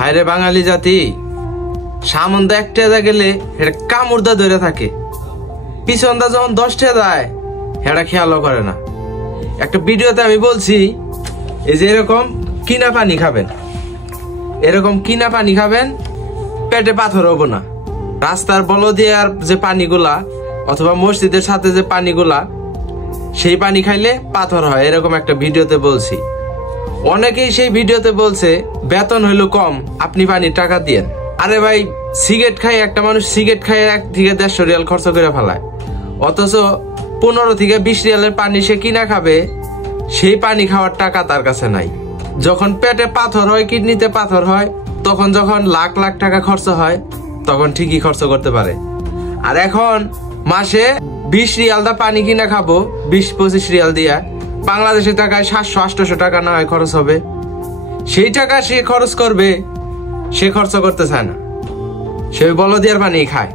হায়রে বাঙালি জাতি, সামন্দা 1 টাকা গেলে এটা কামড়দা ধরে থাকে, পিছনদা যখন 10 টাকা দেয় এটা খেয়ালও করে না। একটা ভিডিওতে আমি বলছি, এই যে এরকম কিনা পানি খাবেন, এরকম কিনা পানি খাবেন, পেটে পাথর হবো না। রাস্তার বলদিয়ার যে পানিগুলা অথবা মসজিদের সাথে যে পানিগুলা, সেই পানি খাইলে পাথর হয়, এরকম একটা ভিডিওতে বলছি। অনেকেই সেই ভিডিওতে বলছে বেতন হইলো কম, আপনি পানির টাকা দিয়েন। আরে ভাই, সিগারেট খাই একটা মানুষ, সিগারেট খাই 1 থেকে 150 রিয়াল খরচ করে ফেলায়, অথচ 15 থেকে 20 রিয়ালের পানি সে কিনা খাবে, সেই পানি খাওয়ার টাকা তার কাছে নাই। যখন পেটে পাথর হয়, কিডনিতে পাথর হয়, তখন যখন লাখ লাখ টাকা খরচ হয়, তখন ঠিকই খরচ করতে পারে। আর এখন মাসে 20 রিয়াল দা পানি কিনা খাবো, 20-25 রিয়াল দিয়া, বাংলাদেশের টাকায় 700-800 টাকা না হয় খরচ হবে। সেই টাকা সে খরচ করবে, সে খরচ করতে চায় না, সে বলদিয়ার পানি খায়।